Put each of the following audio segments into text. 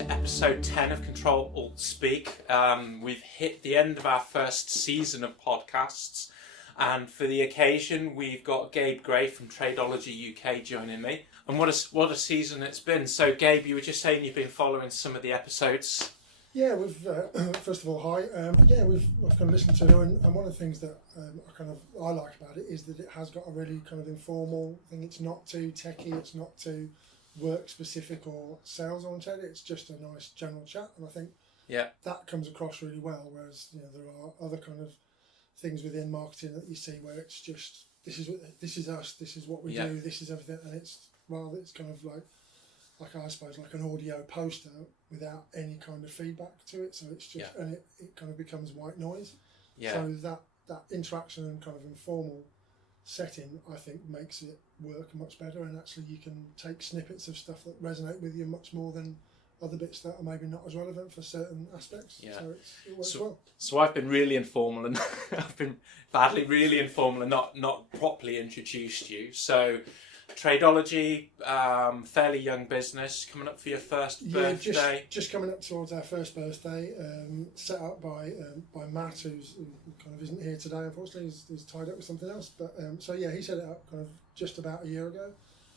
to episode 10 of Ctrl Alt Speak. We've hit the end of our first season of podcasts, and for the occasion we've got Gabe Gray from Tradology UK joining me. And what a season it's been. So Gabe, you were just saying you've been following some of the episodes. Yeah, we've first of all, hi. I've kind of listened to it, and one of the things that I like about it is that it has got a really kind of informal thing. It's not too techy, it's not too work specific or sales oriented. It's just a nice general chat, and I think that comes across really well. Whereas there are other kind of things within marketing that you see where it's just this is us, this is what we do, this is everything, and it's kind of like I suppose like an audio poster without any kind of feedback to it. So it's just and it kind of becomes white noise. Yeah. So that interaction and kind of informal setting, I think, makes it work much better, and actually you can take snippets of stuff that resonate with you much more than other bits that are maybe not as relevant for certain aspects. Yeah. So it works well. So I've been really informal, and I've been badly really informal and not properly introduced you. So Tradology, fairly young business, coming up for your first birthday. Just coming up towards our first birthday. Set up by Matt, who kind of isn't here today, unfortunately. He's tied up with something else. But he set it up kind of just about a year ago,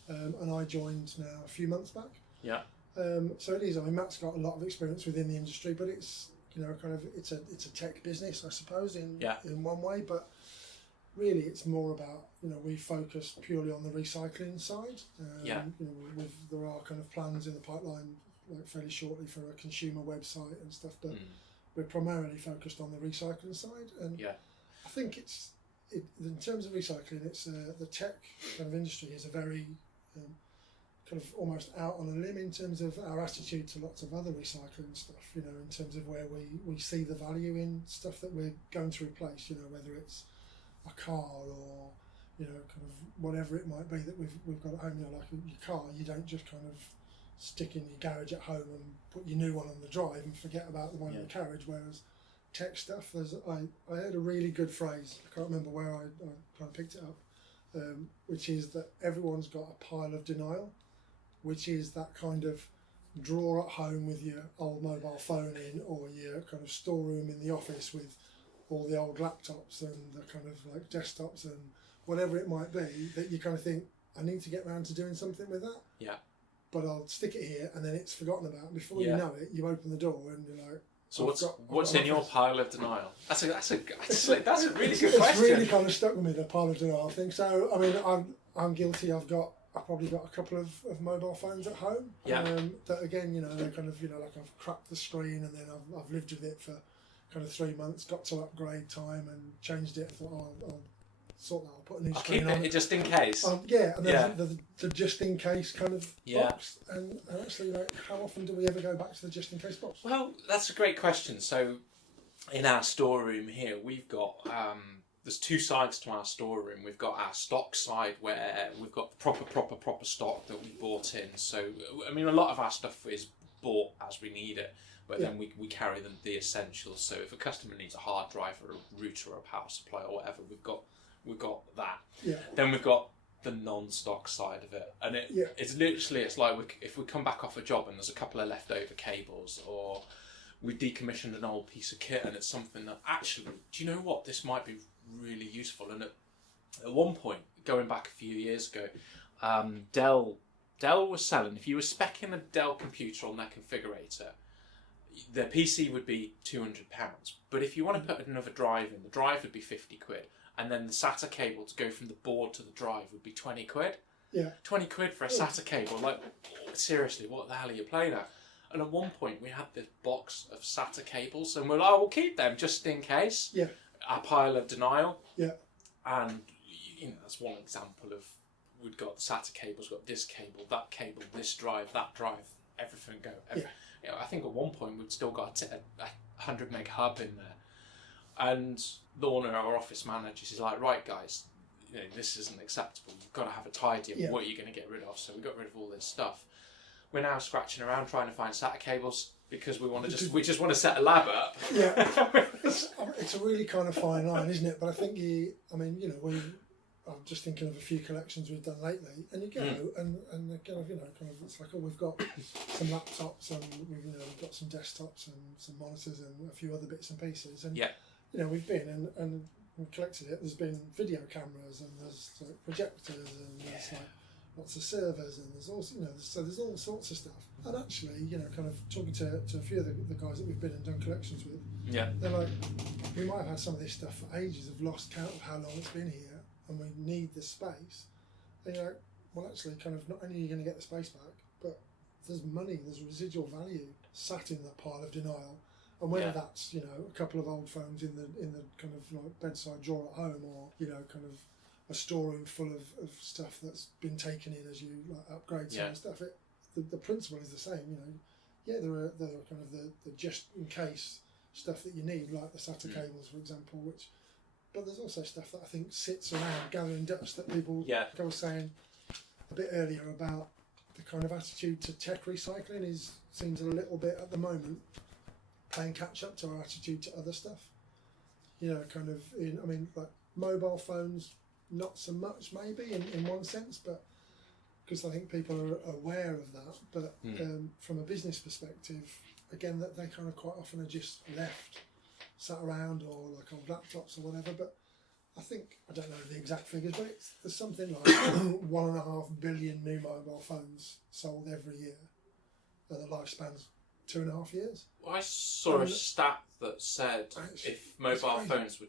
and I joined now a few months back. Yeah. So it is. I mean, Matt's got a lot of experience within the industry, but it's it's a tech business, I suppose, in one way, but really it's more about we focus purely on the recycling side. There are kind of plans in the pipeline like fairly shortly for a consumer website and stuff, but we're primarily focused on the recycling side. And I think in terms of recycling, it's the tech kind of industry is a very kind of almost out on a limb in terms of our attitude to lots of other recycling stuff, in terms of where we see the value in stuff that we're going to replace, whether it's a car or kind of whatever it might be that we've got at home. Like your car, you don't just kind of stick in your garage at home and put your new one on the drive and forget about the one in the carriage. Whereas tech stuff, I heard a really good phrase, I can't remember where I kind of picked it up, which is that everyone's got a pile of denial, which is that kind of drawer at home with your old mobile phone in, or your kind of storeroom in the office with all the old laptops and the kind of like desktops and whatever it might be, that you kind of think, I need to get around to doing something with that. Yeah. But I'll stick it here, and then it's forgotten about. And before you know it, you open the door and you're like, so what's in your pile of denial? That's a really good question. It's really kind of stuck with me, the pile of denial thing. So I mean, I'm guilty. I've probably got a couple of mobile phones at home. Yeah. That again, they're kind of like I've cracked the screen, and then I've lived with it for kind of 3 months. Got to upgrade time and changed it. I thought I'll sort that. I'll put a new screen on. Keep it just in case. And then the just in case kind of box. And actually, like, how often do we ever go back to the just in case box? Well, that's a great question. So, in our storeroom here, we've got there's two sides to our storeroom. We've got our stock side where we've got the proper stock that we bought in. So, I mean, a lot of our stuff is bought as we need it, but then we carry the essentials. So if a customer needs a hard drive or a router or a power supply or whatever, we've got that. Yeah. Then we've got the non-stock side of it, and it's like if we come back off a job and there's a couple of leftover cables, or we decommissioned an old piece of kit and it's something that actually, do you know what, this might be really useful. And at one point, going back a few years ago, Dell was selling, if you were speccing a Dell computer on their configurator, the PC would be £200, but if you want to put another drive in, the drive would be 50 quid, and then the SATA cable to go from the board to the drive would be 20 quid. Yeah. 20 quid for a SATA cable, like, seriously, what the hell are you playing at? And at one point we had this box of SATA cables, and we're like, we'll keep them just in case. Yeah. Our pile of denial. Yeah. And that's one example of, we'd got SATA cables, got this cable, that cable, this drive, that drive, everything go. I think at one point we'd still got a 100 meg hub in there, and one of our office managers is like, right guys, this isn't acceptable. You've got to have a tidy of what you're going to get rid of. So we got rid of all this stuff. We're now scratching around trying to find SATA cables because we just want to set a lab up. Yeah, it's a really kind of fine line, isn't it? But I think I'm just thinking of a few collections we've done lately, and you go and kind of, it's like, oh, we've got some laptops and we've got some desktops and some monitors and a few other bits and pieces, and we've been and we've collected it. There's been video cameras and there's like projectors and there's like lots of servers and there's also so there's all sorts of stuff. And actually, kind of talking to a few of the guys that we've been and done collections with, they're like, we might have had some of this stuff for ages, have lost count of how long it's been here, and we need this space. And you're like, well, actually, kind of not only are you going to get the space back, but there's money, there's residual value sat in that pile of denial. And whether that's a couple of old phones in the kind of like bedside drawer at home, or kind of a storeroom full of stuff that's been taken in as you like upgrade some of the stuff. The principle is the same. There are kind of the just in case stuff that you need, like the SATA cables, for example, but there's also stuff that I think sits around gathering dust that people, like I was saying a bit earlier about the kind of attitude to tech recycling seems a little bit at the moment playing catch up to our attitude to other stuff. Kind of like mobile phones, not so much maybe in one sense, but because I think people are aware of that. But from a business perspective, again, that they kind of quite often are just left sat around or like old laptops or whatever. But I think, I don't know the exact figures, but there's something like 1.5 billion new mobile phones sold every year, and the lifespan's 2.5 years. Well, I saw a stat that said if mobile phones were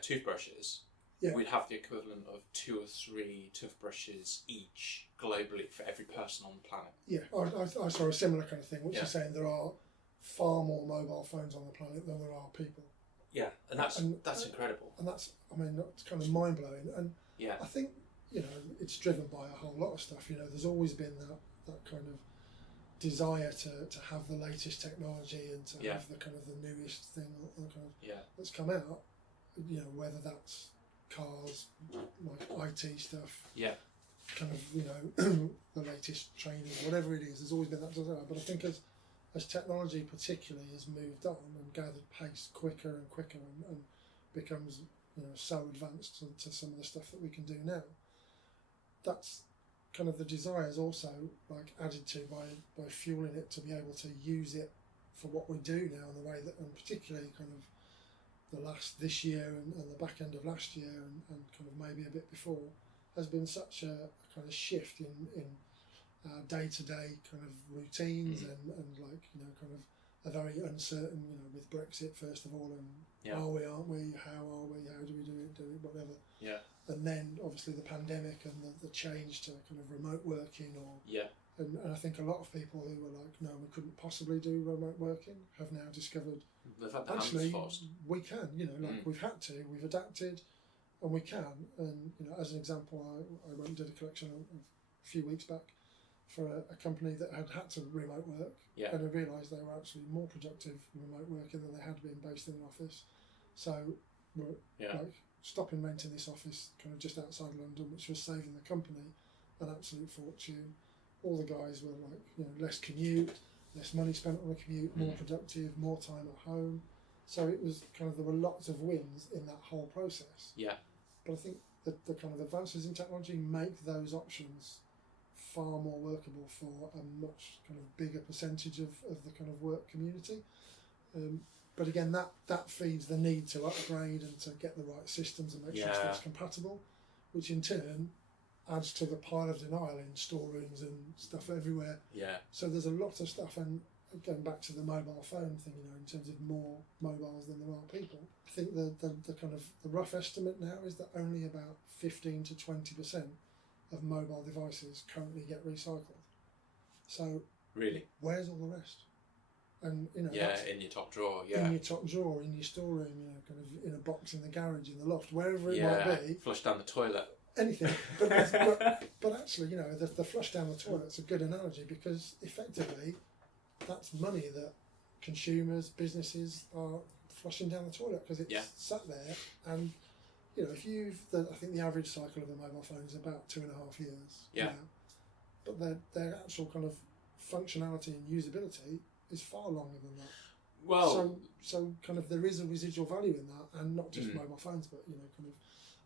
toothbrushes, we'd have the equivalent of 2 or 3 toothbrushes each globally for every person on the planet. Yeah, I saw a similar kind of thing, which is saying there are far more mobile phones on the planet than there are people. Yeah, and that's incredible. And that's kind of mind blowing. And I think it's driven by a whole lot of stuff. There's always been that kind of desire to have the latest technology and to have the kind of the newest thing that's come out. Whether that's cars, like IT stuff, kind of the latest training, whatever it is. There's always been that desire. But I think as technology particularly has moved on and gathered pace quicker and quicker and becomes so advanced to some of the stuff that we can do now, that's kind of the desire is also like added to by fueling it to be able to use it for what we do now in the way that, and particularly kind of this year and the back end of last year and kind of maybe a bit before, has been such a kind of shift in day-to-day kind of routines and like kind of a very uncertain with Brexit first of all, and are we, aren't we, how are we, how do we do it whatever, and then obviously the pandemic and the change to kind of remote working and I think a lot of people who were like, no, we couldn't possibly do remote working, have now discovered actually we can, like we've had to, we've adapted and we can. And as an example, I went and did a collection a few weeks back for a company that had to remote work, and I realised they were actually more productive remote working than they had been based in an office. So we're like stopping renting this office kind of just outside London, which was saving the company an absolute fortune. All the guys were like, less commute, less money spent on the commute, more productive, more time at home. So it was kind of, there were lots of wins in that whole process. But I think that the kind of advances in technology make those options far more workable for a much kind of bigger percentage of the kind of work community. But again, that feeds the need to upgrade and to get the right systems and make sure stuff's compatible, which in turn adds to the pile of denial in storerooms and stuff everywhere. So there's a lot of stuff, and going back to the mobile phone thing, in terms of more mobiles than there are people, I think the kind of the rough estimate now is that only about 15 to 20% of mobile devices currently get recycled. So really, where's all the rest? And in your top drawer, in your top drawer, in your storeroom, kind of in a box in the garage, in the loft, wherever it might be. Flush down the toilet. Anything, but actually, the flush down the toilet's a good analogy, because effectively, that's money that consumers, businesses are flushing down the toilet because it's sat there. And if I think the average cycle of a mobile phone is about 2.5 years. But their actual kind of functionality and usability is far longer than that. Well, so kind of there is a residual value in that, and not just mobile phones, but kind of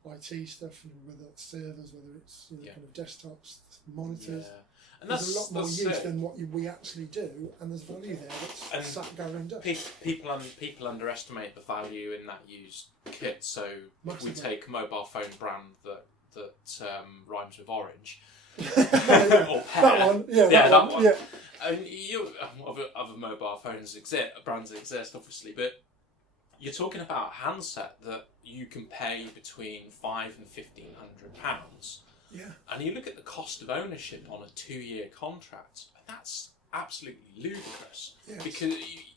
IT stuff, whether it's servers, whether it's kind of desktops, monitors. Yeah. And there's a lot more use than what we actually do, and there's value there that's sat gathering dust. People underestimate the value in that used kit. So Massively. we take a mobile phone brand that rhymes with orange. Or pear. That one, that one. Yeah. And other mobile phones brands exist, obviously, but you're talking about a handset that you can pay between £500 and £1,500. Yeah. And you look at the cost of ownership on a 2-year contract, and that's absolutely ludicrous. Yes. Because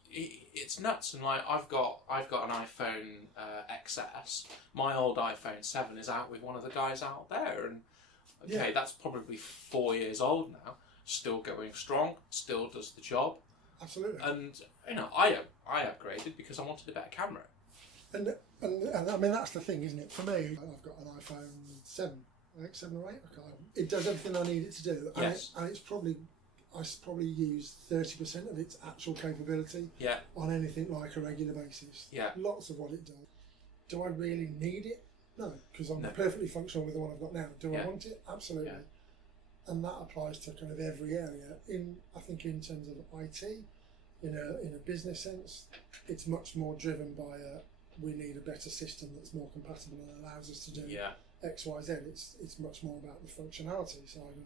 it's nuts. And like I've got an iPhone XS. My old iPhone 7 is out with one of the guys out there, and that's probably 4 years old now. Still going strong. Still does the job. Absolutely. And I upgraded because I wanted a better camera. And I mean that's the thing, isn't it? For me, I've got an iPhone 7. I think 7 or 8. I can't. It does everything I need it to do, and Yes. I probably use 30% of its actual capability on anything like a regular basis. Yeah. Lots of what it does. Do I really need it? No, because I'm perfectly functional with the one I've got now. Do I want it? Absolutely. Yeah. And that applies to kind of every area. I think in terms of IT, in a business sense, it's much more driven by we need a better system that's more compatible and allows us to do X, Y, Z. It's much more about the functionality side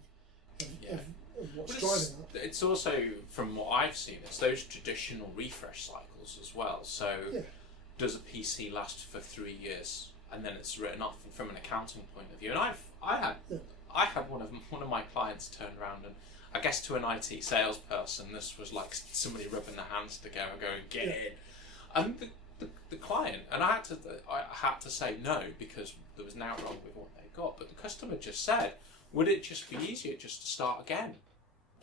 of what's driving that. It's also, from what I've seen, it's those traditional refresh cycles as well. So does a PC last for 3 years and then it's written off? And from an accounting point of view, and I had one of my clients turn around, and I guess to an IT salesperson this was like somebody rubbing their hands together going, get in. And the client, and I had to say no because there was now wrong with what they got, but the customer just said, would it just be easier just to start again?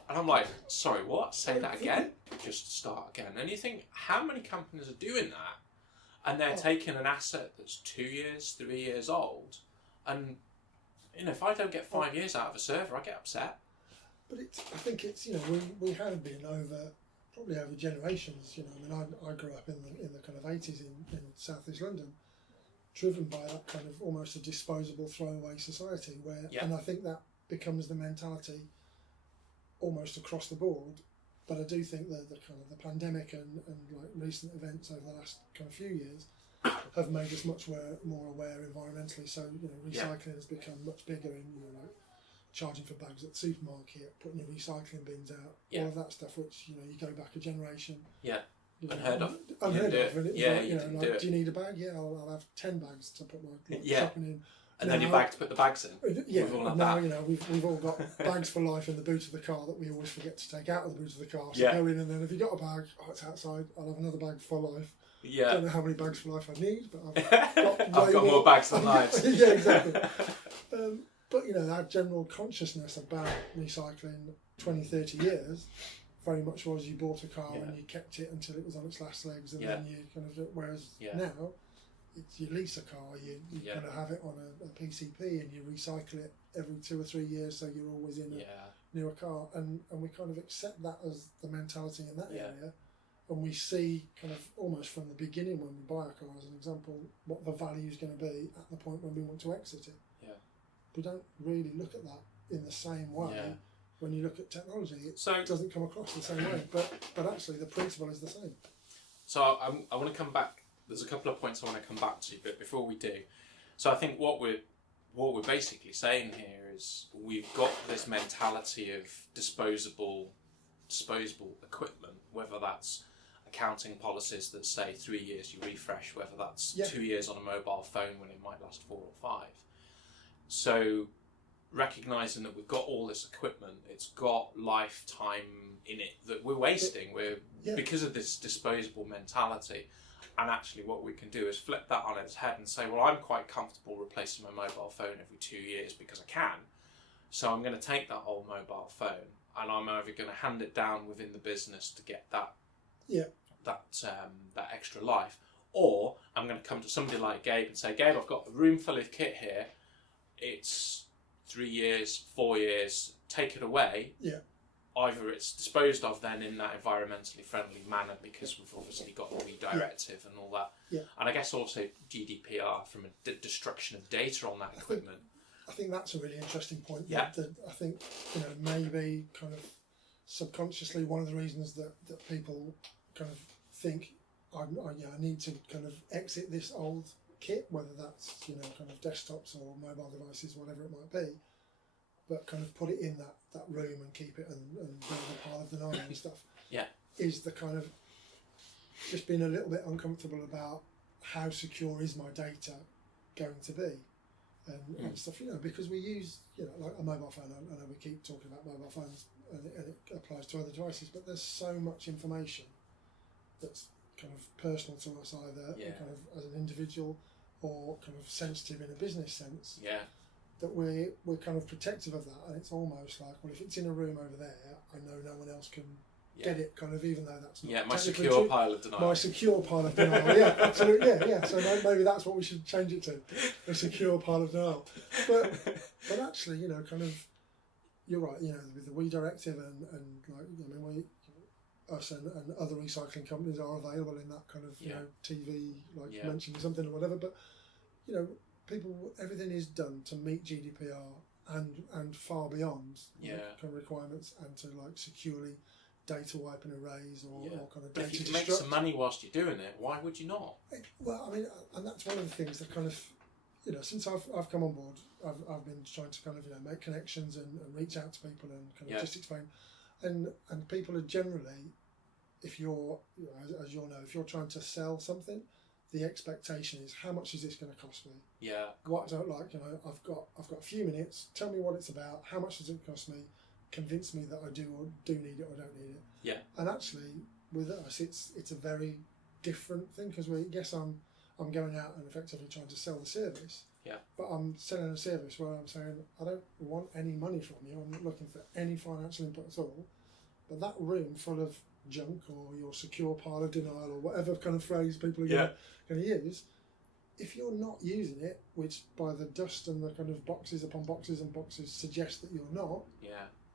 And I'm like, sorry, what? Say that again? Just to start again. And you think, how many companies are doing that? And they're taking an asset that's 2 years, 3 years old, and if I don't get 5 years out of a server, I get upset. But I think it's we have been probably over generations. I mean, I grew up in the kind of 80s in South East London, driven by that kind of almost a disposable throwaway society where, and I think that becomes the mentality almost across the board. But I do think that the kind of the pandemic and like recent events over the last kind of few years have made us much more aware environmentally. So recycling has become much bigger in like charging for bags at the supermarket, putting your recycling bins out, all of that stuff. Which you go back a generation. Unheard of. Unheard of. And it was do you need a bag? Yeah, I'll have 10 bags to put my shopping in. And then your bag to put the bags in. Yeah, now we've all got bags for life in the boot of the car that we always forget to take out of the boot of the car. So go in, and then if you got a bag, it's outside. I'll have another bag for life. Yeah. Don't know how many bags for life I need, but I've got more bags than lives. Yeah, exactly. But our general consciousness about recycling 20, 30 years very much was you bought a car and you kept it until it was on its last legs, and then you kind of whereas now it's you lease a car, you kind of have it on a PCP and you recycle it every 2 or 3 years, so you're always in a newer car, and we kind of accept that as the mentality in that area, and we see kind of almost from the beginning when we buy a car as an example what the value is going to be at the point when we want to exit it. We don't really look at that in the same way. When you look at technology, it doesn't come across the same way, but actually the principle is the same. So I want to come back. There's a couple of points I want to come back to, but before we do, so I think what we're basically saying here is we've got this mentality of disposable equipment, whether that's accounting policies that say 3 years you refresh, whether that's 2 years on a mobile phone when it might last 4 or 5. So recognising that we've got all this equipment, it's got lifetime in it that we're wasting. Because of this disposable mentality. And actually what we can do is flip that on its head and say, well, I'm quite comfortable replacing my mobile phone every 2 years because I can. So I'm going to take that old mobile phone and I'm either going to hand it down within the business to get that extra life, or I'm going to come to somebody like Gabe and say, Gabe, I've got a room full of kit here. It's 3 years, 4 years, take it away. either it's disposed of then in that environmentally friendly manner, because we've obviously got the directive and all that. Yeah. And I guess also GDPR from a destruction of data on that equipment. I think that's a really interesting point. Yeah. That I think, maybe kind of subconsciously one of the reasons that people kind of think I need to kind of exit this old kit, whether that's kind of desktops or mobile devices, whatever it might be, but kind of put it in that room and keep it and build a pile of denial and stuff. Yeah. Is the kind of just being a little bit uncomfortable about how secure is my data going to be, and stuff, because we use like a mobile phone. I know we keep talking about mobile phones and it applies to other devices, but there's so much information that's kind of personal to us, either kind of as an individual or kind of sensitive in a business sense. Yeah. That we're kind of protective of that, and it's almost like, well, if it's in a room over there, I know no one else can get it, kind of, even though that's not my secure true. pile of denial. My secure pile of denial. Yeah, absolutely. Yeah. So maybe that's what we should change it to, a secure pile of denial. But actually, kind of, you're right. With the WE directive and like, us and other recycling companies are available in that kind of TV, like you mentioned something or whatever. But people, everything is done to meet GDPR and far beyond kind of requirements, and to like securely data wipe and erase or kind of data. But if you can make some money whilst you're doing it, why would you not? Well, I mean, and that's one of the things that kind of, since I've come on board, I've been trying to kind of make connections and reach out to people and kind of just explain, and people are generally, if you're as you'll know, if you're trying to sell something, the expectation is, how much is this going to cost me? Yeah. What I don't like, I've got a few minutes. Tell me what it's about. How much does it cost me? Convince me that I do need it or don't need it. Yeah. And actually, with us, it's a very different thing, because I'm going out and effectively trying to sell the service. Yeah. But I'm selling a service where I'm saying, I don't want any money from you. I'm not looking for any financial input at all. But that room full of junk, or your secure pile of denial, or whatever kind of phrase people are going to use, if you're not using it, which by the dust and the kind of boxes upon boxes and boxes suggest that you're not,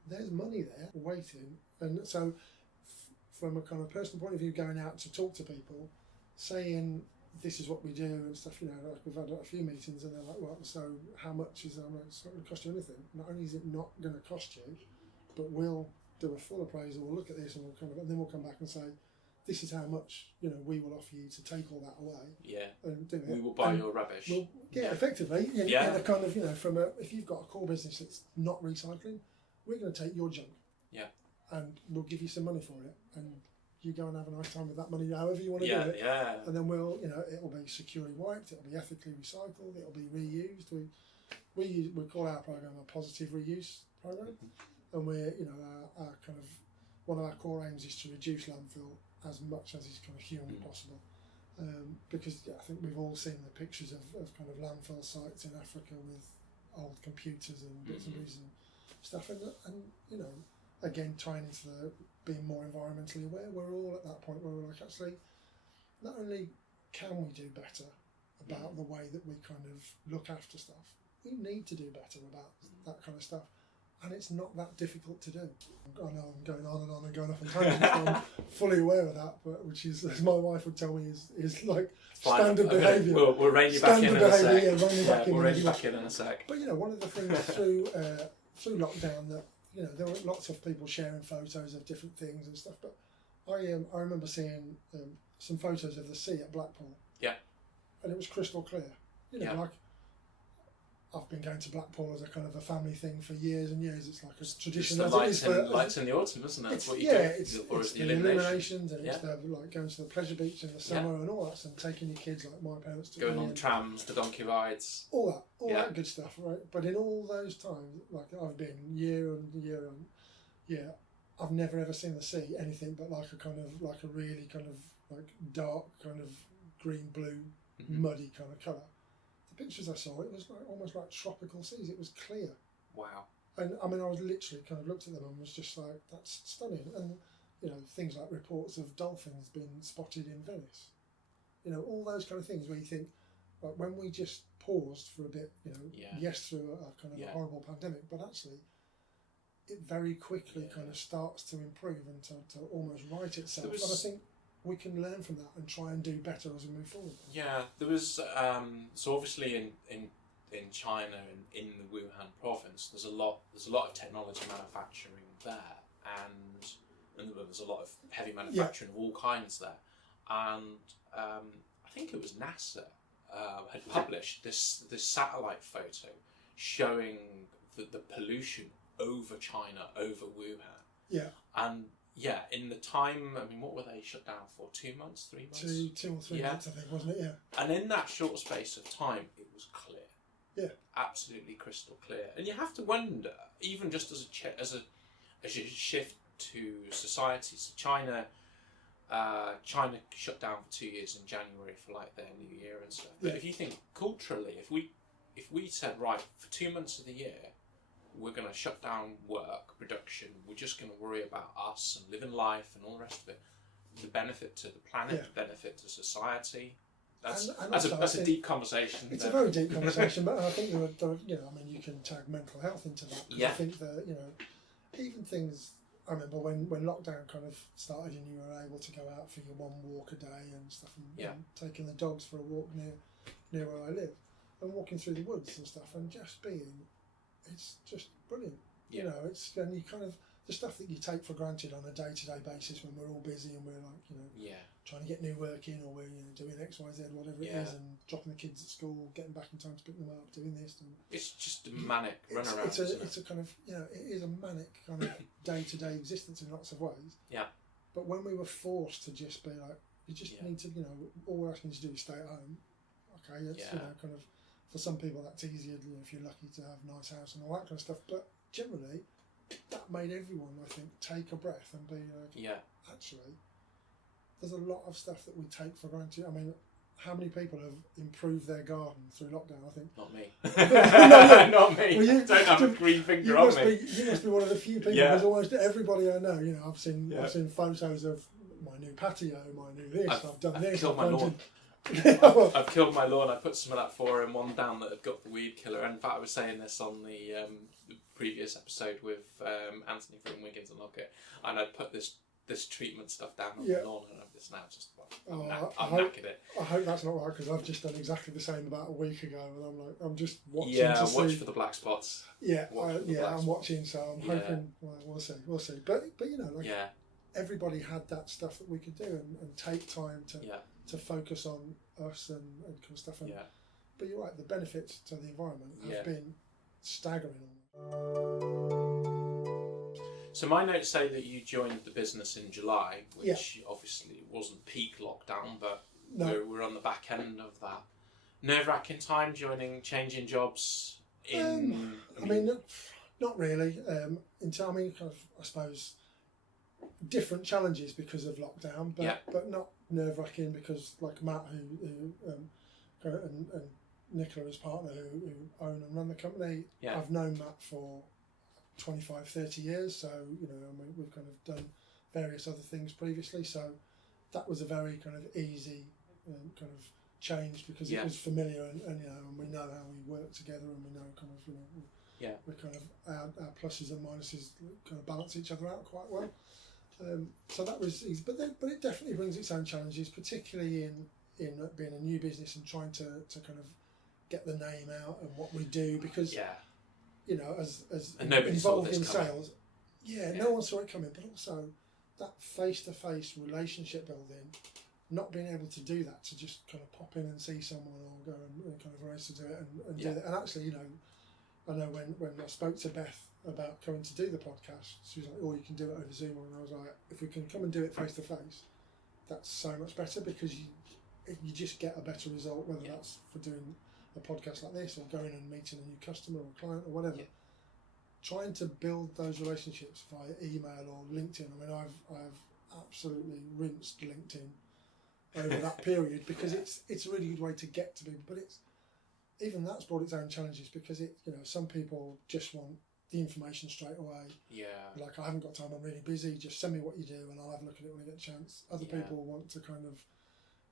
there's money there waiting. And so from a kind of personal point of view, going out to talk to people, saying this is what we do and stuff, like we've had a few meetings and they're like, well, so how much is it? I'm like, it's not going to cost you anything. Not only is it not going to cost you, but we'll do a full appraisal, we'll look at this, and and then we'll come back and say, this is how much we will offer you to take all that away. Yeah. And do it. We will buy your rubbish. Effectively. And kind of if you've got a core business that's not recycling, we're going to take your junk. Yeah. And we'll give you some money for it, and you go and have a nice time with that money, however you want to do it. Yeah. And then we'll, it'll be securely wiped, it'll be ethically recycled, it'll be reused. We call our program a positive reuse program. And we're, our kind of, one of our core aims is to reduce landfill as much as is kind of humanly possible. Because I think we've all seen the pictures of kind of landfill sites in Africa with old computers and bits and pieces and stuff. And again, tying into the being more environmentally aware, we're all at that point where we're like, actually, not only can we do better about the way that we kind of look after stuff, we need to do better about that kind of stuff. And it's not that difficult to do. I know I'm going on and going off on tangents, I'm fully aware of that, but which is, as my wife would tell me, is like standard behaviour. We'll rein you back in a sec. We'll rein you back in a sec. But one of the things through lockdown that there were lots of people sharing photos of different things and stuff. But I remember seeing some photos of the sea at Blackpool. Yeah. And it was crystal clear. Like, I've been going to Blackpool as a kind of a family thing for years and years. It's like a tradition. It's the lights in the autumn, isn't it? It's what you do. It's the illuminations, and it's the like going to the pleasure beach in the summer and all that, and taking your kids like my parents to going on the trams, the donkey rides, all that good stuff, right? But in all those times, like I've been year on year, I've never ever seen the sea anything but like a kind of like a really kind of like dark kind of green blue muddy kind of colour. Pictures I saw, it was like almost like tropical seas. It was clear. Wow. And I mean, I was literally kind of looked at them and was just like, that's stunning. And things like reports of dolphins being spotted in Venice. All those kind of things where you think, like, when we just paused for a bit, yes, through a kind of a horrible pandemic, but actually it very quickly kind of starts to improve and to almost right itself. And I think we can learn from that and try and do better as we move forward. Yeah, there was so obviously in China and in the Wuhan province, there's a lot of technology manufacturing there, and there's a lot of heavy manufacturing of all kinds there, and I think it was NASA had published this satellite photo showing the pollution over China, over Wuhan. Yeah. And yeah, in the time, I mean, what were they shut down for? 2 months, 3 months? Two or three months, I think, wasn't it? Yeah. And in that short space of time, it was clear. Yeah. Absolutely crystal clear. And you have to wonder, even just as a shift to society. So China shut down for 2 years in January for like their New Year and stuff. But if you think culturally, if we said, right, for 2 months of the year, we're going to shut down work, production, we're just going to worry about us and living life and all the rest of it, the benefit to the planet, the benefit to society, that's a deep conversation. It's a very deep conversation, but I think there are, I mean, you can tag mental health into that. I think that, even things, I remember when lockdown kind of started and you were able to go out for your one walk a day and stuff, and taking the dogs for a walk near where I live, and walking through the woods and stuff, and just being, it's just brilliant. And you kind of, the stuff that you take for granted on a day-to-day basis when we're all busy and we're like, trying to get new work in, or we're doing X, Y, Z, whatever it is, and dropping the kids at school, getting back in time to pick them up, doing this. And it's just a manic runaround. It's a kind of, it is a manic kind of day-to-day existence in lots of ways. Yeah. But when we were forced to just be like, you just need to, all we're asking you to do is stay at home. Okay, that's, kind of, for some people that's easier, if you're lucky to have a nice house and all that kind of stuff. But generally, that made everyone, I think, take a breath and be like, actually, there's a lot of stuff that we take for granted. I mean, how many people have improved their garden through lockdown? I think not me. Not me. Well, don't have a green finger on me. You must be one of the few people. Because almost everybody I know, I've seen photos of my new patio, my new this. I've done this. Killed my lawn. I've killed my lawn. I put some of that 4-in-1 down that had got the weed killer. In fact, I was saying this on the previous episode with Anthony from Wiggins and Lockett, and I'd put this treatment stuff down on the lawn, and it's now just I've knackered it. I hope that's not right, because I've just done exactly the same about a week ago, and I'm just watching. Watch for the black spots. I'm watching, so I'm hoping. Well, we'll see. But everybody had that stuff that we could do and take time to focus on us and kind of stuff. And, but you're right, the benefits to the environment have been staggering. So my notes say that you joined the business in July, which obviously wasn't peak lockdown, but we're on the back end of that. Nerve-wracking time changing jobs in... I mean, not really. Kind of, I suppose, different challenges because of lockdown, but not nerve-wracking, because like Matt, who and Nicola, his partner, who own and run the company, I've known Matt for 25, 30 years, so we've kind of done various other things previously, so that was a very kind of easy kind of change, because it was familiar, and we know how we work together, and we know kind of we're kind of our pluses and minuses kind of balance each other out quite well. So that was easy, but it definitely brings its own challenges, particularly in being a new business and trying to kind of get the name out and what we do, because as involved in sales, no one saw it coming, but also that face-to-face relationship building, not being able to do that, to just kind of pop in and see someone, or go and kind of race to do it and do that. And actually, I know when I spoke to Beth about coming to do the podcast, she was like, you can do it over Zoom, and I was like, if we can come and do it face-to-face, that's so much better, because you just get a better result, whether that's for doing a podcast like this, or going and meeting a new customer or client or whatever. Trying to build those relationships via email or LinkedIn. I mean, I've absolutely rinsed LinkedIn over that period, because it's a really good way to get to people, but even that's brought its own challenges, because some people just want the information straight away. Like, I haven't got time, I'm really busy, just send me what you do and I'll have a look at it when I get a chance. Other people want to kind of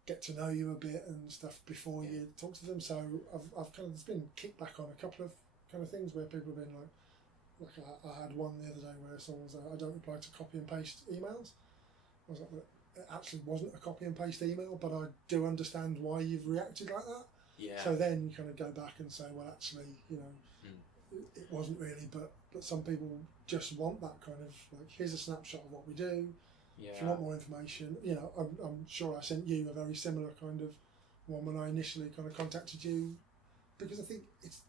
get to know you a bit and stuff before you talk to them. So I've kind of, there's been kickback on a couple of kind of things where people have been like, like I had one the other day where someone was like, I don't reply to copy and paste emails. I was like, well, it actually wasn't a copy and paste email, but I do understand why you've reacted like that. Yeah. So then you kind of go back and say, well, actually, you know, it wasn't really, but some people just want that kind of like, here's a snapshot of what we do. Yeah. If you want more information, you know, I'm sure I sent you a very similar kind of one when I initially kind of contacted you, because I think it's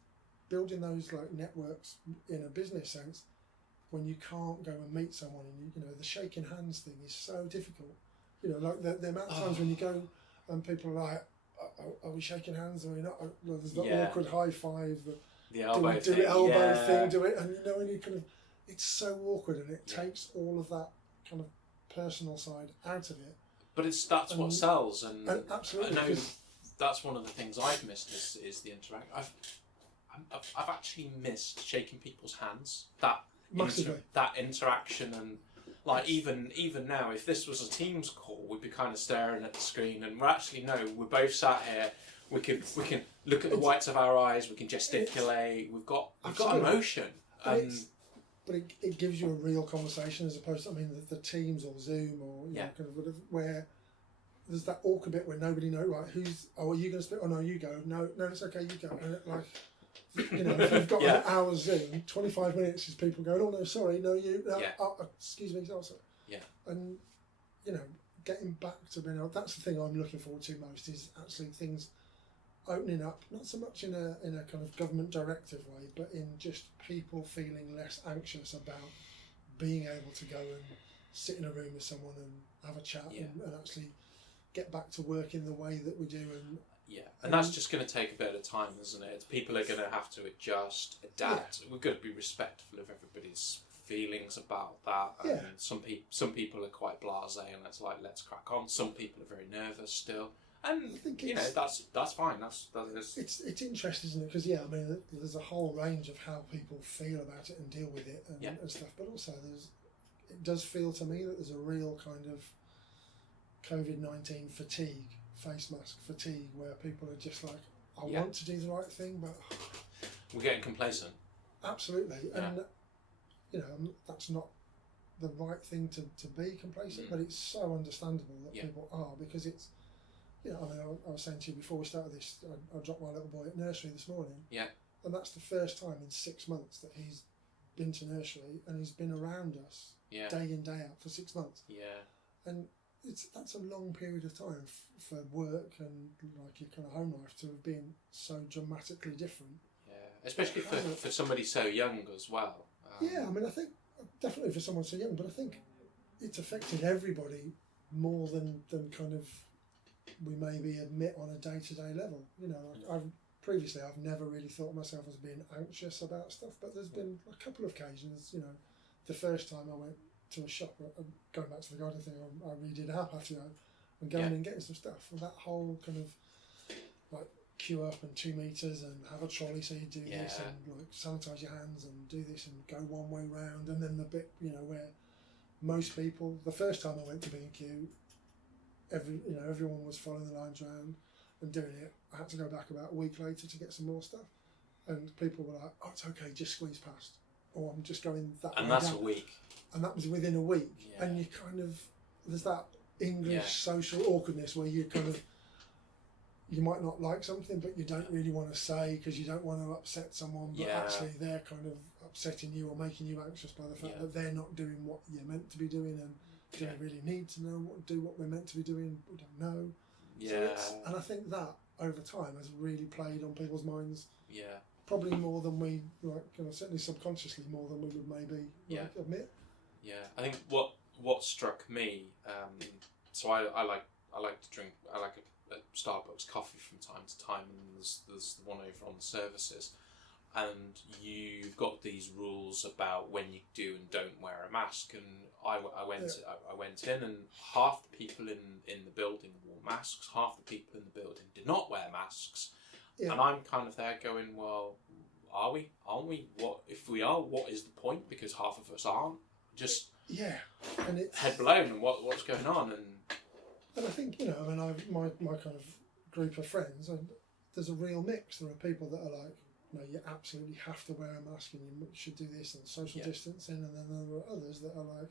building those like networks in a business sense when you can't go and meet someone and you know the shaking hands thing is so difficult. You know, like the amount of times when you go and people are like, are we shaking hands or are we not? Well, there's the awkward high five, the elbow do thing, it elbow thing, do it, and you know, and you kind of, it's so awkward and it takes all of that kind of personal side out of it. But that's what sells, and absolutely. I know that's one of the things I've missed is the interaction. I've actually missed shaking people's hands. That interaction, and like even now, if this was a Teams call, we'd be kind of staring at the screen, and we're both sat here. We can look at the whites of our eyes. We can gesticulate. We've got emotion. But it gives you a real conversation as opposed to, I mean, the Teams or Zoom or you know, kind of whatever, where there's that awkward bit where nobody knows, right, are you going to speak? Oh, no, you go. No, it's okay, you go. And like, you know, if you've got an hour Zoom, 25 minutes is people going, oh, no, sorry, no, you, no, excuse me, sorry. Yeah. And, you know, getting back to being able, that's the thing I'm looking forward to most, is actually things opening up, not so much in a kind of government directive way, but in just people feeling less anxious about being able to go and sit in a room with someone and have a chat and actually get back to work in the way that we do. And that's just going to take a bit of time, isn't it? People are going to have to adjust, adapt. We've got to be respectful of everybody's feelings about that. And some people are quite blasé and it's like, let's crack on. Some people are very nervous still. And I think you know that's fine. It's interesting, isn't it? Because I mean, there's a whole range of how people feel about it and deal with it and stuff. But also, it does feel to me that there's a real kind of COVID-19 fatigue, face mask fatigue, where people are just like, I want to do the right thing, but we're getting complacent. Absolutely, and you know that's not the right thing to be complacent. But it's so understandable that people are, because it's. You know, I mean, I was saying to you before we started this, I dropped my little boy at nursery this morning. Yeah. And that's the first time in 6 months that he's been to nursery and he's been around us day in, day out for 6 months. Yeah. And that's a long period of time for work and like your kind of home life to have been so dramatically different. Yeah, especially for somebody so young as well. I mean, I think definitely for someone so young, but I think it's affected everybody more than kind of we maybe admit on a day-to-day level. You know, like I've never really thought of myself as being anxious about stuff, but there's been a couple of occasions, you know, the first time I went to a shop, going back to the garden thing, I really did a half, you know, and going and getting some stuff, and that whole kind of like queue up and 2 meters and have a trolley so you do this and like sanitize your hands and do this and go one way round, and then the bit, you know, where most people, the first time I went to B&Q, everyone was following the lines around and doing it. I had to go back about a week later to get some more stuff, and people were like, "Oh, it's okay, just squeeze past," or "I'm just going that way." And that's a week. And that was within a week, and you kind of there's that English social awkwardness where you kind of you might not like something, but you don't really want to say because you don't want to upset someone, but actually they're kind of upsetting you or making you anxious by the fact that they're not doing what you're meant to be doing, and do we really need to know what we're meant to be doing? We don't know. And I think that over time has really played on people's minds. Yeah. Probably more than we certainly subconsciously more than we would maybe admit. Yeah, I think what struck me. So I like to drink. I like a Starbucks coffee from time to time, and there's the one over on the services. And you've got these rules about when you do and don't wear a mask. And I went in, and half the people in the building wore masks, half the people in the building did not wear masks. Yeah. And I'm kind of there going, well, are we? Aren't we? What if we are? What is the point? Because half of us aren't. Just and it's head blown. And what's going on? And I think I mean, my kind of group of friends, and there's a real mix. There are people that are like, no, you absolutely have to wear a mask and you should do this and social distancing, and then there are others that are like,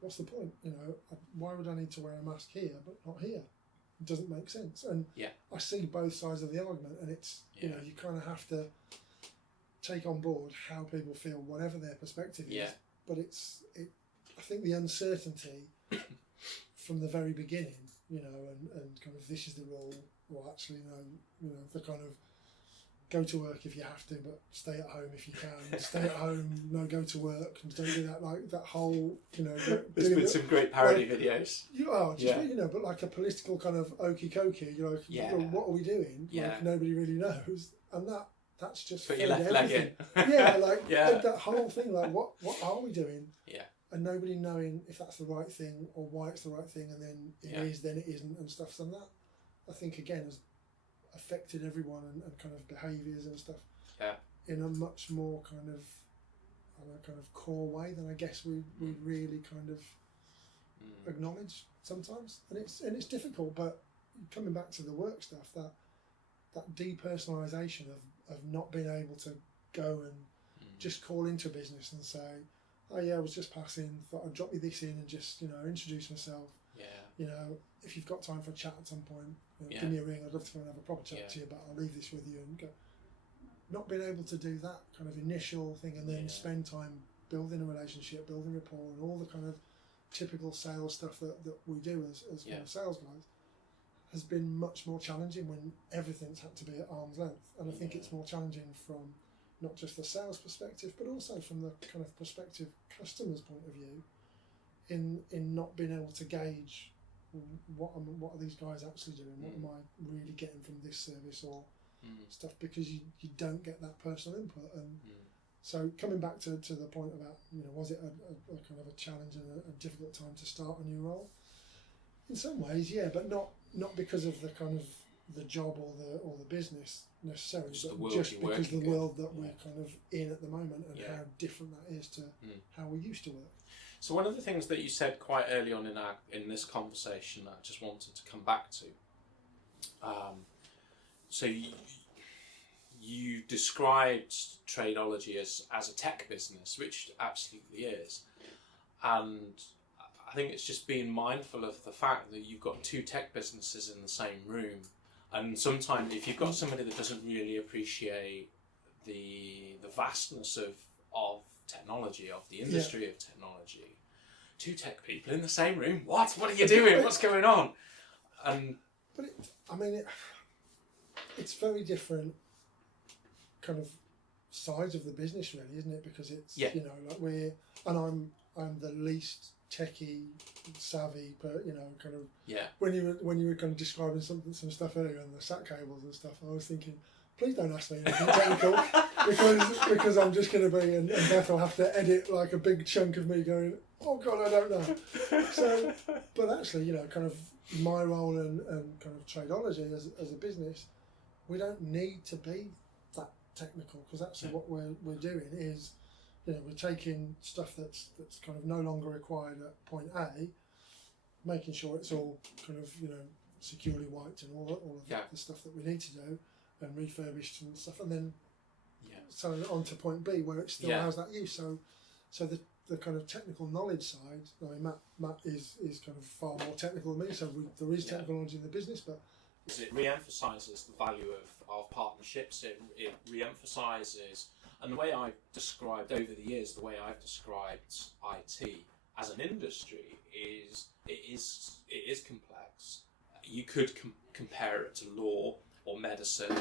what's the point? You know, why would I need to wear a mask here but not here? It doesn't make sense. And I see both sides of the argument, and it's you know, you kind of have to take on board how people feel, whatever their perspective is. But I think the uncertainty from the very beginning, you know, and kind of this is the rule, or actually no, you know, the kind of go to work if you have to, but stay at home if you can. Stay at home, no go to work, and don't do that. Like that whole, you know. There's been some great parody videos. You know, but like a political kind of okey cokey. You're like, well, what are we doing? Like nobody really knows, and that's just put your left leg in. That whole thing. Like, what are we doing? Yeah. And nobody knowing if that's the right thing or why it's the right thing, and then it is, then it isn't, and stuff. And that, I think, again, has affected everyone and kind of behaviours and stuff in a much more kind of core way than I guess we really kind of acknowledge sometimes. And it's difficult, but coming back to the work stuff, that depersonalisation of not being able to go and just call into a business and say, oh yeah, I was just passing, thought I'd drop you this in and just, you know, introduce myself. You know, if you've got time for a chat at some point, you know, give me a ring. I'd love to go and have a proper chat to you, but I'll leave this with you. And go. Not being able to do that kind of initial thing and then spend time building a relationship, building rapport, and all the kind of typical sales stuff that we do as kind of sales guys has been much more challenging when everything's had to be at arm's length. And I think it's more challenging from not just the sales perspective, but also from the kind of prospective customer's point of view in not being able to gauge what are these guys actually doing? What am I really getting from this service or stuff? Because you don't get that personal input. And so coming back to the point about, you know, was it a kind of a challenge and a difficult time to start a new role? In some ways, yeah, but not because of the kind of the job or the business necessarily, but just because the world that we're kind of in at the moment and how different that is to how we used to work. So one of the things that you said quite early on in this conversation that I just wanted to come back to. So you described Tradology as a tech business, which it absolutely is, and I think it's just being mindful of the fact that you've got two tech businesses in the same room, and sometimes if you've got somebody that doesn't really appreciate the vastness of technology, of the industry of technology, two tech people in the same room. What are you doing? What's going on? But it's very different kind of sides of the business, really, isn't it? Because it's you know, like I'm the least techie savvy, but you know, kind of when you were kind of describing some stuff earlier on the SAT cables and stuff, I was thinking, please don't ask me anything technical because I'm just going to be and Beth will have to edit like a big chunk of me going, oh god, I don't know. So, but actually, you know, kind of my role and kind of Tradology as a business, we don't need to be that technical, because actually what we're doing is, you know, we're taking stuff that's kind of no longer required at point A, making sure it's all kind of, you know, securely wiped and all of the stuff that we need to do and refurbished and stuff, and then so on to point B where it still has that use. So the kind of technical knowledge side, I mean, Matt is kind of far more technical than me, so there is technical knowledge in the business, but it re-emphasises the value of partnerships. It re-emphasises, and the way I've described over the years, the way I've described IT as an industry is it is complex. You could compare it to law or medicine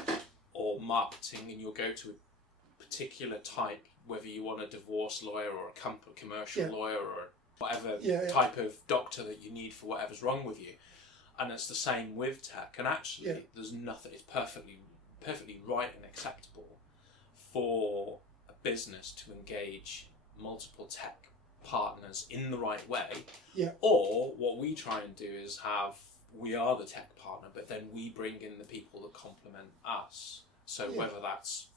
or marketing, and you'll go to a particular type, whether you want a divorce lawyer or a commercial lawyer or whatever type of doctor that you need for whatever's wrong with you. And it's the same with tech. And actually, there's nothing. It's perfectly right and acceptable for a business to engage multiple tech partners in the right way. Yeah. Or what we try and do is we are the tech partner, but then we bring in the people that complement us. So whether that's...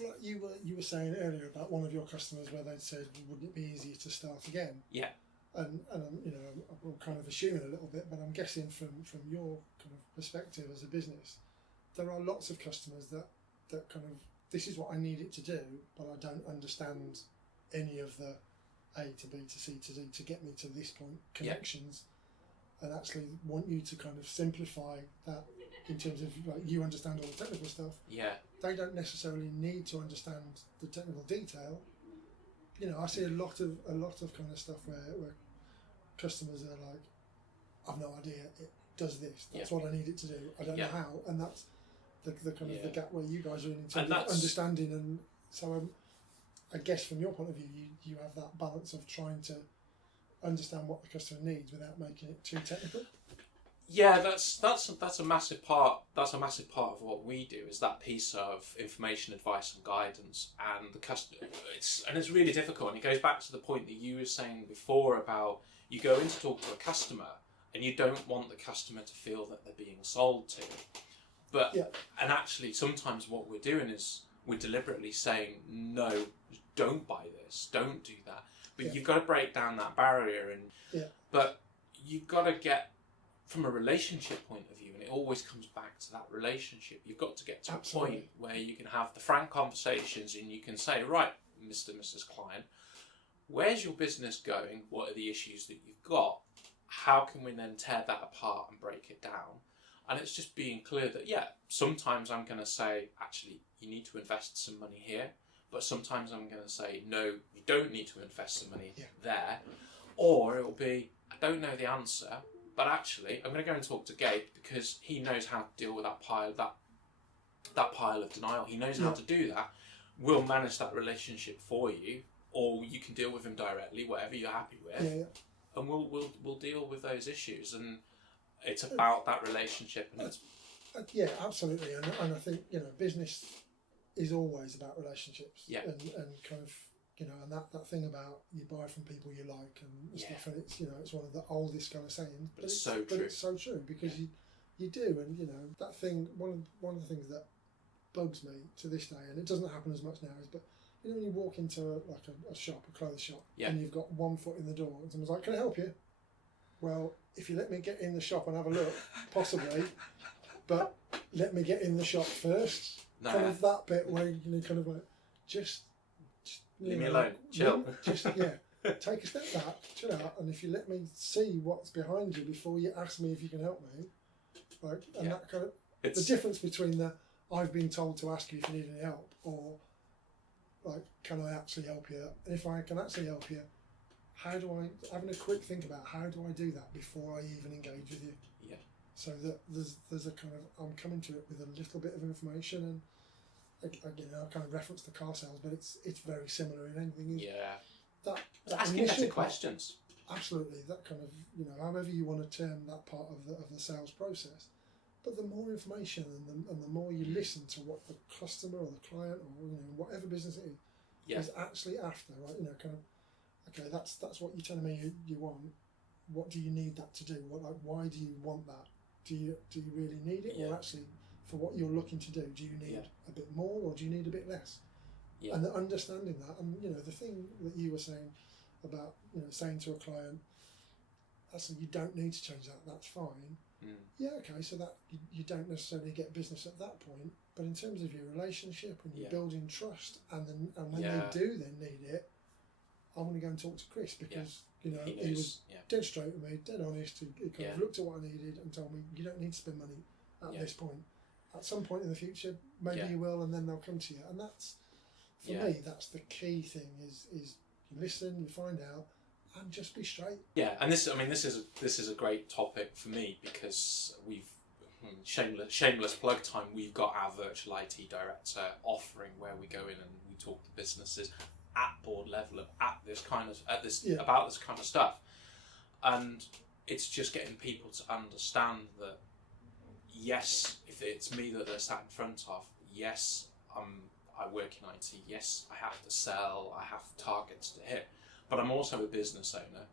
Well, you were saying earlier about one of your customers where they'd said, wouldn't it be easier to start again? Yeah. And you know, I'm kind of assuming a little bit, but I'm guessing from your kind of perspective as a business, there are lots of customers that kind of this is what I need it to do, but I don't understand any of the A to B to C to D to get me to this point connections, and actually want you to kind of simplify that in terms of like you understand all the technical stuff. Yeah. They don't necessarily need to understand the technical detail. You know, I see a lot of kind of stuff where customers are like, I've no idea, it does this, that's what I need it to do, I don't know how, and that's the kind of the gap where you guys are in terms of understanding. And so I guess from your point of view, you have that balance of trying to understand what the customer needs without making it too technical. Yeah, that's a massive part. That's a massive part of what we do, is that piece of information, advice, and guidance. And the customer, it's really difficult. And it goes back to the point that you were saying before about you go in to talk to a customer, and you don't want the customer to feel that they're being sold to. But and actually, sometimes what we're doing is we're deliberately saying, no, don't buy this, don't do that. But you've got to break down that barrier, and but you've got to get from a relationship point of view, and it always comes back to that relationship. You've got to get to a point where you can have the frank conversations, and you can say, right, Mr. and Mrs. Client, where's your business going? What are the issues that you've got? How can we then tear that apart and break it down? And it's just being clear that, sometimes I'm going to say, actually, you need to invest some money here. But sometimes I'm going to say, no, you don't need to invest some money there. Or it will be, I don't know the answer, but actually, I'm going to go and talk to Gabe because he knows how to deal with that pile of denial. He knows how to do that. We'll manage that relationship for you, or you can deal with him directly, whatever you're happy with, and we'll deal with those issues. And it's about that relationship. And yeah, absolutely. And I think business is always about relationships. Yeah. And kind of and that thing about you buy from people you like and stuff, and it's it's one of the oldest kind of sayings, but it's so true. But it's so true because you do, and that thing. One of the things that bugs me to this day, and it doesn't happen as much now, is but when you walk into a shop, a clothes shop, and you've got one foot in the door, and someone's like, "Can I help you?" Well, if you let me get in the shop and have a look, possibly, but let me get in the shop first. No. Kind of that bit where kind of like just leave me alone, chill. Just take a step back, chill out, and if you let me see what's behind you before you ask me if you can help me, that kind of the difference between the I've been told to ask you if you need any help, or like, can I actually help you? And if I can actually help you, how do I, having a quick think about how do I do that before I even engage with you? Yeah. So that there's a kind of, I'm coming to it with a little bit of information, and again, I kind of reference the car sales, but it's very similar in anything. That asking better questions. Absolutely, that kind of however you want to term that part of the sales process. But the more information and the more you listen to what the customer or the client or whatever business it is actually after, right? Kind of, okay, that's what you're telling me you want. What do you need that to do? Why do you want that? Do you really need it, or actually for what you're looking to do, do you need a bit more or do you need a bit less? Yeah. And understanding that, and the thing that you were saying about saying to a client, actually you don't need to change that. That's fine. Yeah, okay, so that you don't necessarily get business at that point, but in terms of your relationship and you're building trust, and when they do then need it, I'm going to go and talk to Chris because he was dead straight with me, dead honest. He kind of looked at what I needed and told me you don't need to spend money at this point. At some point in the future, maybe you will, and then they'll come to you. And that's for me. That's the key thing: is you listen, you find out, and just be straight. Yeah, and this is a great topic for me because we've shameless plug time. We've got our virtual IT director offering where we go in and we talk to businesses at board level about this kind of stuff, and it's just getting people to understand that yes, if it's me that they're sat in front of, yes, I work in IT, yes, I have to sell, I have targets to hit, but I'm also a business owner.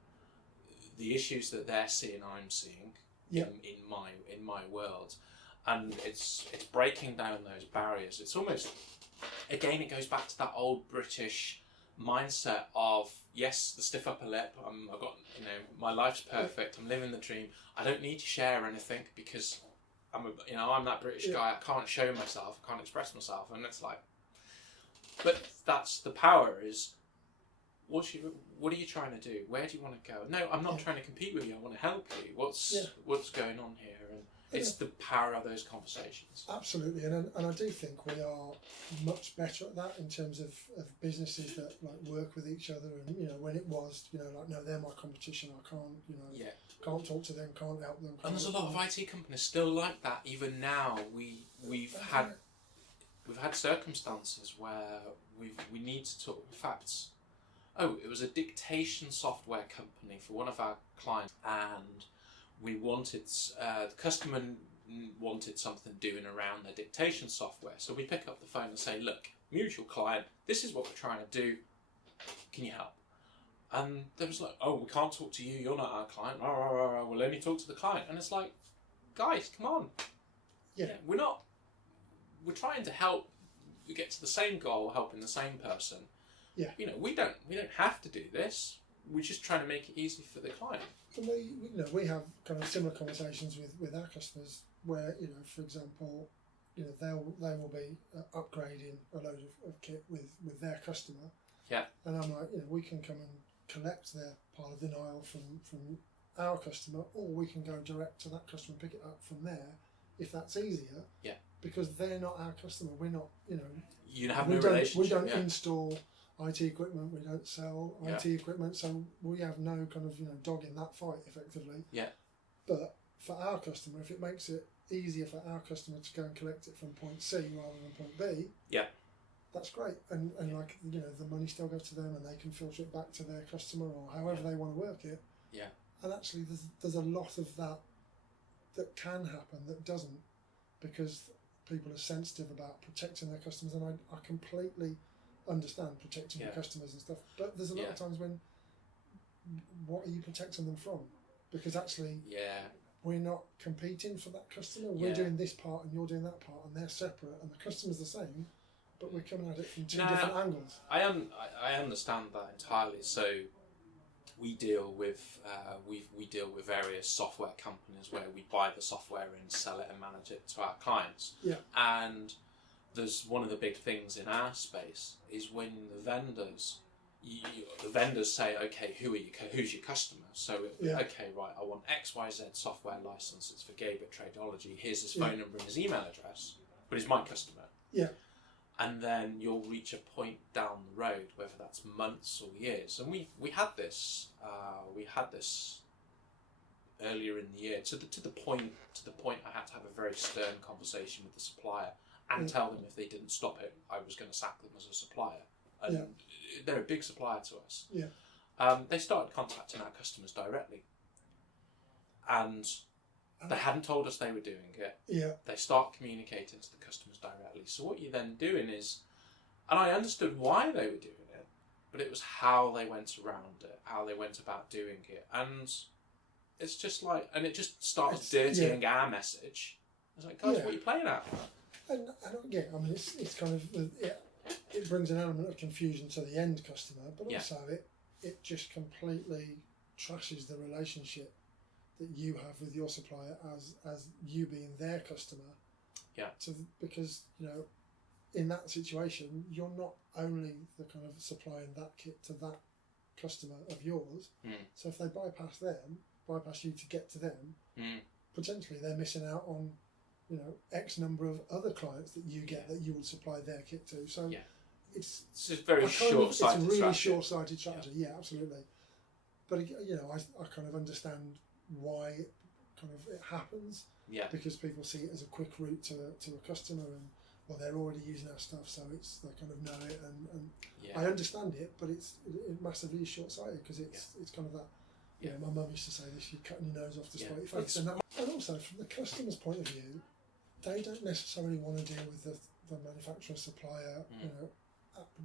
The issues that they're seeing, I'm seeing in my world, and it's breaking down those barriers. It's almost, again, it goes back to that old British mindset of yes, the stiff upper lip. I've got my life's perfect. I'm living the dream. I don't need to share anything because I'm that British guy. I can't show myself. I can't express myself, and it's like But that's the power is, what are you trying to do? Where do you want to go? No, I'm not trying to compete with you. I want to help you. What's going on here? And it's the power of those conversations. Absolutely, and I do think we are much better at that in terms of businesses that like work with each other. And when it was like, no, they're my competition. I can't can't talk to them, can't help them. And there's a lot of IT companies still like that. Even now, we've had circumstances where we need to talk. In fact, it was a dictation software company for one of our clients, and we wanted the customer wanted something doing around their dictation software. So we pick up the phone and say, look, mutual client, this is what we're trying to do. Can you help? And they was like, oh, we can't talk to you. You're not our client. We'll only talk to the client. And it's like, guys, come on. Yeah. We're trying to help you get to the same goal, helping the same person. Yeah. We don't have to do this. We're just trying to make it easy for the client. And we have kind of similar conversations with our customers where, for example, they will be upgrading a load of kit with their customer. Yeah. And I'm like, we can come and collect their pile of denial from our customer, or we can go direct to that customer and pick it up from there if that's easier. Yeah. Because they're not our customer. We're not, You have no relationship. We don't install IT equipment, we don't sell IT equipment, so we have no kind of dog in that fight effectively. Yeah. But for our customer, if it makes it easier for our customer to go and collect it from point C rather than point B, that's great. And like the money still goes to them, and they can filter it back to their customer or however they want to work it. Yeah. And actually, there's a lot of that can happen that doesn't, because people are sensitive about protecting their customers, and I completely understand protecting your customers and stuff, but there's a lot of times when, what are you protecting them from? Because actually, we're not competing for that customer. We're doing this part and you're doing that part, and they're separate, and the customer's the same, but we're coming at it from two different angles. I understand that entirely. So we deal with we deal with various software companies where we buy the software and sell it and manage it to our clients. Yeah. And there's one of the big things in our space is when the vendors say, okay, who's your customer? So okay, right, I want XYZ software licenses for Gabe at Tradology. Here's his phone number and his email address, but he's my customer. Yeah. And then you'll reach a point down the road, whether that's months or years. And we had this earlier in the year to the point I had to have a very stern conversation with the supplier and tell them if they didn't stop it, I was going to sack them as a supplier. And they're a big supplier to us. Yeah. They started contacting our customers directly, and they hadn't told us they were doing it. Yeah. They start communicating to the customers directly. So what you're then doing is, and I understood why they were doing it, but it was how they went around it, how they went about doing it, and it's just like, and it just started dirtying our message. I was like, guys, what are you playing at? And I mean, it's kind of it brings an element of confusion to the end customer, but also it just completely trashes the relationship that you have with your supplier as you being their customer. Yeah. Because in that situation, you're not only the kind of supplying that kit to that customer of yours. So if they bypass you to get to them, potentially they're missing out on X number of other clients that you get that you would supply their kit to. So it's a very short-sighted strategy. It's a really short-sighted strategy. Yeah, absolutely. But I kind of understand why it happens. Yeah. Because people see it as a quick route to a customer, and they're already using our stuff, so they kind of know it, and I understand it, but it massively short-sighted because it's kind of that. My mum used to say this: you're cutting your nose off to spite your face, and also from the customer's point of view, they don't necessarily want to deal with the manufacturer supplier,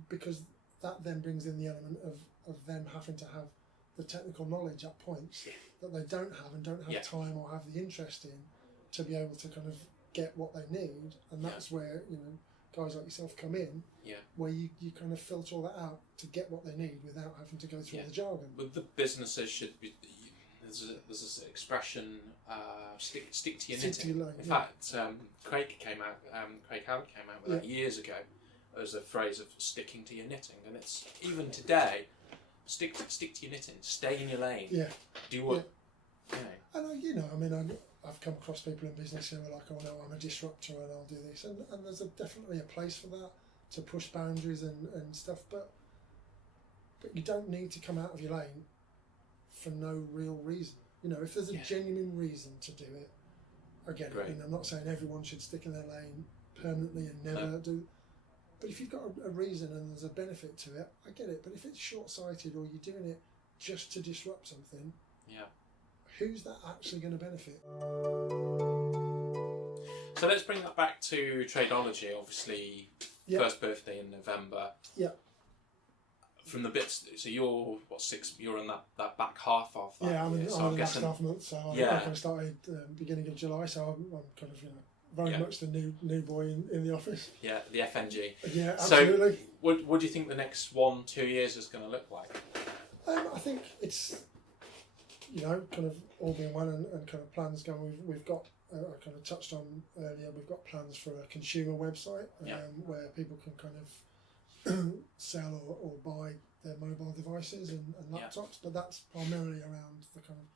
because that then brings in the element of them having to have the technical knowledge at points that they don't have and don't have time or have the interest in to be able to kind of get what they need, and that's where guys like yourself come in, where you kind of filter all that out to get what they need without having to go through all the jargon. But the businesses should be. There's this expression, stick to your knitting. In fact, Craig Howard came out with that years ago, as a phrase of sticking to your knitting, and it's even today, stick to your knitting, stay in your lane, do what you know. And you know, I mean, I've come across people in business who are like, oh no, I'm a disruptor and I'll do this, and there's definitely a place for that, to push boundaries and stuff, but you don't need to come out of your lane for no real reason. You know, if there's a genuine reason to do it, I get it. And I'm not saying everyone should stick in their lane permanently and never do. But if you've got a reason and there's a benefit to it, I get it. But if it's short-sighted or you're doing it just to disrupt something, who's that actually going to benefit? So let's bring that back to Tradology. Obviously, first birthday in November. Yeah. From the bits, so you're what, 6? You're in that back half of that. Yeah, I'm in so the last half month. So I kind of started beginning of July. So I'm kind of very much the new boy in the office. Yeah, the FNG. Yeah, absolutely. So what do you think the next 1-2 years is going to look like? I think it's, you know, kind of all being well and kind of plans going. We've got, I kind of touched on earlier, we've got plans for a consumer website where people can kind of sell or buy their mobile devices and laptops, but that's primarily around the kind of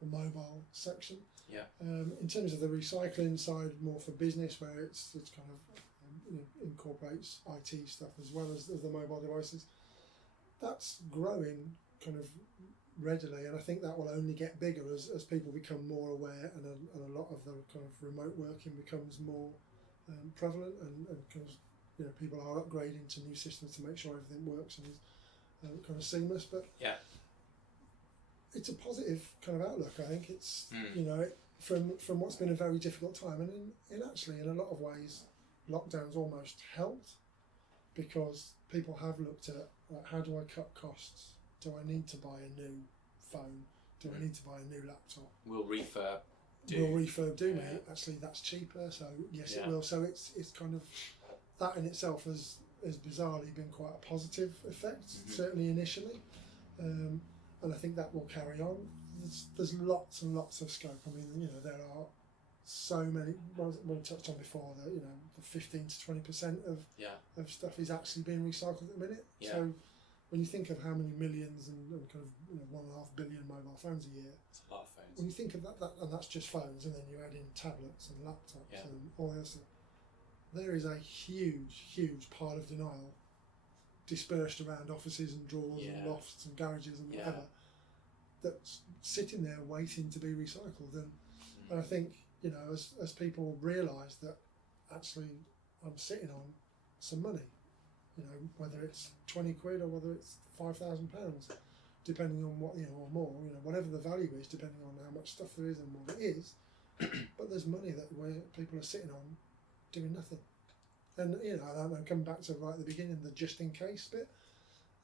the mobile section. In terms of the recycling side, more for business, where it's kind of incorporates IT stuff as well as the mobile devices. That's growing kind of readily, and I think that will only get bigger as people become more aware and a lot of the kind of remote working becomes more prevalent and kind of, you know, people are upgrading to new systems to make sure everything works and is kind of seamless. But it's a positive kind of outlook. I think it's you know, from what's been a very difficult time, and in actually in a lot of ways, lockdown's almost helped, because people have looked at how do I cut costs? Do I need to buy a new phone? Do I need to buy a new laptop? Will refurb do, mate? Actually, that's cheaper, so yes, it will. So it's kind of, that in itself has bizarrely been quite a positive effect, certainly initially, and I think that will carry on. There's lots and lots of scope. I mean, you know, there are so many. We touched on before that, you know, the 15 to 20% of stuff is actually being recycled at the minute. So when you think of how many millions and kind of, you know, 1.5 billion mobile phones a year, it's a lot of phones. When you think of that, and that's just phones, and then you add in tablets and laptops and all that stuff, there is a huge pile of denial dispersed around offices and drawers and lofts and garages and whatever, that's sitting there waiting to be recycled. And I think, you know, as people realise that actually I'm sitting on some money, you know, whether it's 20 quid or whether it's £5,000, depending on what, you know, or more, you know, whatever the value is, depending on how much stuff there is and what it is. But there's money that where people are sitting on doing nothing. And, you know, I'm coming back to right at the beginning, the just in case bit.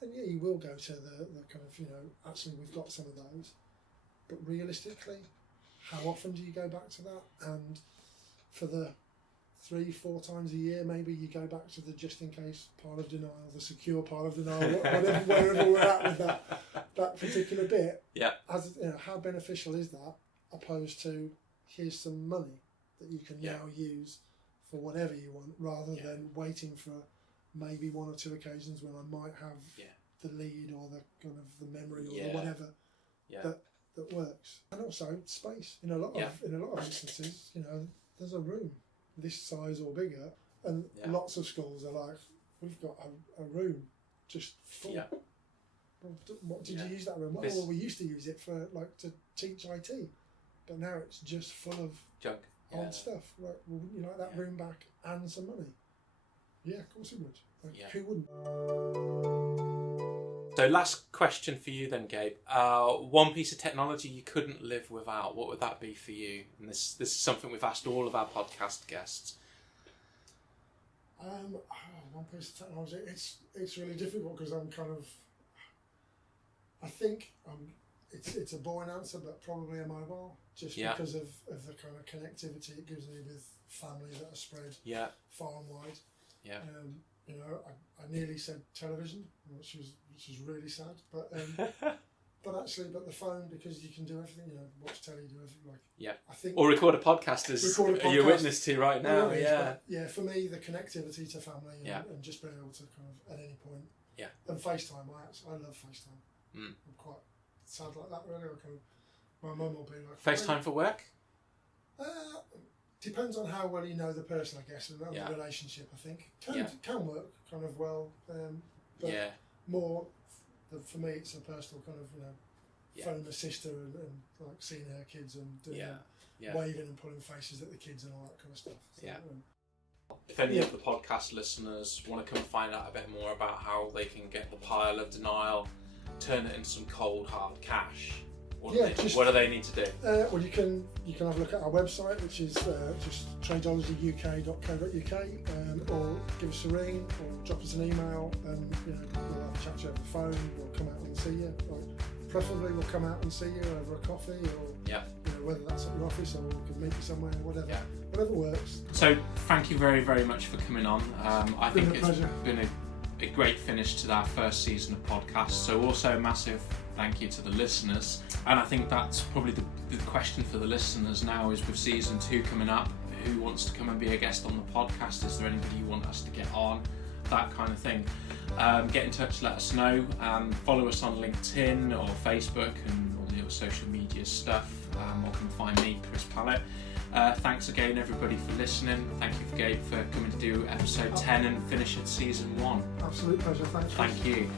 And yeah, you will go to the kind of, you know, actually we've got some of those. But realistically, how often do you go back to that? And for the 3-4 times a year, maybe you go back to the just in case pile of denial, the secure pile of denial, wherever we're at with that particular bit. As, you know, how beneficial is that, opposed to here's some money that you can now use for whatever you want, rather than waiting for maybe 1 or 2 occasions when I might have the lead or the kind of the memory or the whatever that works. And also space. In a lot of instances, you know, there's a room this size or bigger, and lots of schools are like, we've got a room just full. Well, what did you use that room? Well, we used to use it for like to teach IT, but now it's just full of junk, old stuff. Like, well, wouldn't you like that room back and some money? Yeah, of course we would. Like, who wouldn't? So last question for you then, Gabe. One piece of technology you couldn't live without, what would that be for you? And this is something we've asked all of our podcast guests. One piece of technology. It's really difficult because I'm kind of, I think it's a boring answer, but probably a mobile, just because of the kind of connectivity it gives me with family that are spread far and wide. You know, I nearly said television, which is really sad, but But the phone, because you can do everything, you know, watch telly, do everything. Like, I think, or record a podcast, as you're witness to right now. For me, the connectivity to family and just being able to kind of at any point. And FaceTime, I love FaceTime. I'm quite sad like that. Really, my mum will be like, FaceTime for work. Depends on how well you know the person, I guess, and the relationship. I think can work kind of well. But more. For me, it's a personal kind of, you know, phone my sister and like seeing her kids and doing waving and pulling faces at the kids and all that kind of stuff. So, if any of the podcast listeners want to come find out a bit more about how they can get the pile of denial, turn it into some cold hard cash, what do they need to do? Well, you can have a look at our website, which is just tradologyuk.co.uk, or give us a ring or drop us an email, and you know, we'll have a chat to you over the phone. We'll come out and see you. Preferably, we'll come out and see you over a coffee, or you know, whether that's at your office or we can meet you somewhere, whatever. Whatever works. So, thank you very, very much for coming on. I think it's been a great finish to our first season of podcasts. So, also a massive thank you to the listeners. And I think that's probably the question for the listeners now is, with season 2 coming up, who wants to come and be a guest on the podcast? Is there anybody you want us to get on? That kind of thing. Get in touch, let us know. Follow us on LinkedIn or Facebook and all the other social media stuff. Or come find me, Chris Pallett. Thanks again, everybody, for listening. Thank you, Gabe, for coming to do episode 10 and finish at season 1. Absolute pleasure. Thanks. Thank you.